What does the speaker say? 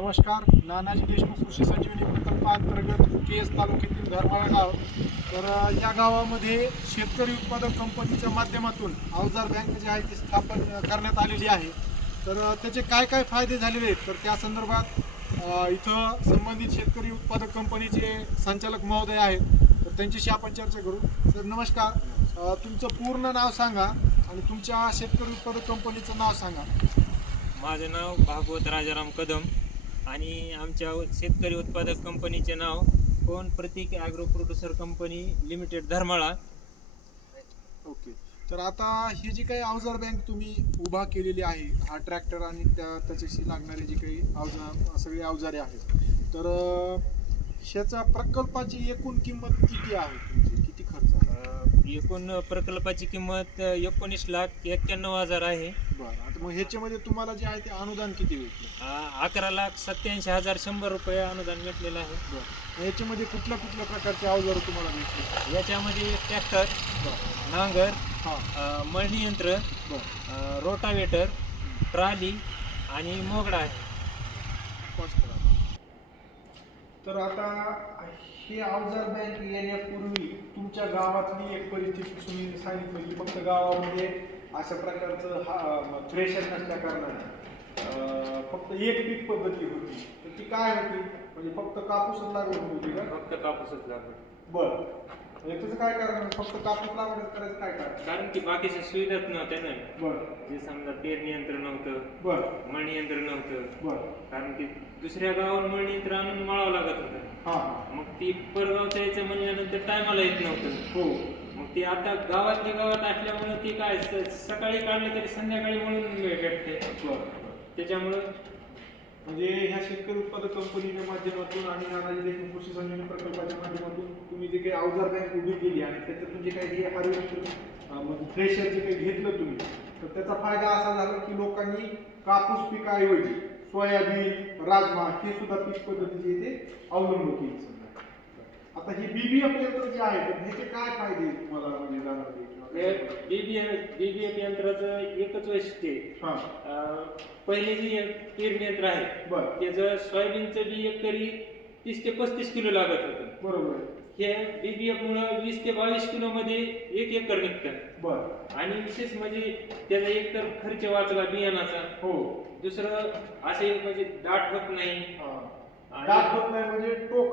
नमस्कार नानाजी देशमुख कृषी संजीवनी प्रकल्पांतर्गत केस तालुक्यातील धर्माळा गाव. तर या गावामध्ये शेतकरी उत्पादक कंपनीच्या माध्यमातून अवजार बँक जी आहे ती स्थापन करण्यात आलेली आहे. तर त्याचे काय काय फायदे झालेले आहेत? तर त्या संदर्भात इथं संबंधित शेतकरी उत्पादक कंपनीचे संचालक महोदय आहेत. तर त्यांच्याशी आपण चर्चा करू. सर नमस्कार. तुमचं पूर्ण नाव सांगा आणि तुमच्या शेतकरी उत्पादक कंपनीचं नाव सांगा. माझं नाव भागवत राजाराम कदम. आणि आमच्या शेतकरी उत्पादक कंपनीचे नाव कोण? Pratik agro producer company limited Dharmala. Okay. तर आता ही जी काही अवजार बँक तुम्ही उभा केलेली आहे हा ट्रॅक्टर आणि त्या त्याच्याशी लागणारे जी काही अवजार सगळे अवजारे आहेत. तर ह्याच्या प्रकल्पाची एकूण किंमत किती आहे तुमची? किती खर्च एकूण प्रकल्पाची किंमत एकोणीस लाख एक्क्याण्णव हजार आहे. बरं. आता मग ह्याच्यामध्ये तुम्हाला जे आहे ते अनुदान किती भेटलं? अकरा लाख सत्याऐंशी हजार शंभर रुपये अनुदान भेटलेलं आहे. बरं. ह्याच्यामध्ये कुठल्या कुठल्या प्रकारचे अवजार तुम्हाला भेटले? याच्यामध्ये ट्रॅक्टर बरं. नांगर हां. अ, मळणी यंत्र बरं. अ, रोटावेटर ट्राली आणि मोगडा आहे. करा. तर आता हे अवजार बँक येण्यापूर्वी तुमच्या गावातली एक परिस्थिती तुम्ही सांगितलं की फक्त गावामध्ये अशा प्रकारचं हा थ्रेशर नसल्या कारणाने फक्त एक पीक पद्धती होती. तर ती काय होती? म्हणजे फक्त कापूसच लागवड होती का? फक्त कापूसच लागवड. बरं. म्हणजे त्याचं काय कारण? फक्त कापूस लागवड करायचं काय कारण? कारण की बाकीच्या सुविधाच नव्हत्या ना. बरं. जे समजा पेरणी यंत्र नव्हतं बरं. मळणी यंत्र नव्हतं. बरं. कारण की दुसऱ्या गावावर मळणी यंत्र आणून मळावं लागत होतं. मग ती परगावचं यायचं म्हणल्यानंतर टायमाला येत नव्हतं. हो. मग ते आता गावातल्या गावात असल्यामुळे ती काय सकाळी काढलं तरी संध्याकाळी म्हणून भेटते. त्याच्यामुळं म्हणजे ह्या शेतकरी उत्पादक कंपनीच्या माध्यमातून आणि नानाजी देशमुख कृषी संजीवनी प्रकल्पाच्या माध्यमातून तुम्ही जे काही अवजार बँक उभी केली आणि त्याच्यातून जे काही हे हार्वेस्टर थ्रेशर जे काही घेतलं तुम्ही तर त्याचा फायदा असा झाला की लोकांनी कापूस पिकाऐवजी सोयाबीन राजमा हे सुद्धा पीक पद्धतीचे इथे अवलंब केली. आता ही बीबीएफ यंत्र जे आहे तर ह्याचे काय फायदे तुम्हाला म्हणजे जाणवले किंवा बीबीएफ बीबीएफ यंत्राचं एकच वैशिष्ट्य आहे. हां. अं, पहिले जे पेरणी यंत्र आहे बरं. त्याचं सोयाबीनचं बी एकरी तीस ते पस्तीस किलो लागत होतं. बरोबर आहे. हे बीबीएफ मुळे वीस ते बावीस किलो मध्ये एक एकर निघतं. बरं. आणि विशेष म्हणजे त्याचा एक तर खर्च वाचला बियाणाचा. हो. दुसरं असे म्हणजे दाट होत नाही. हां. आणि- दात होत नाही म्हणजे पद्धत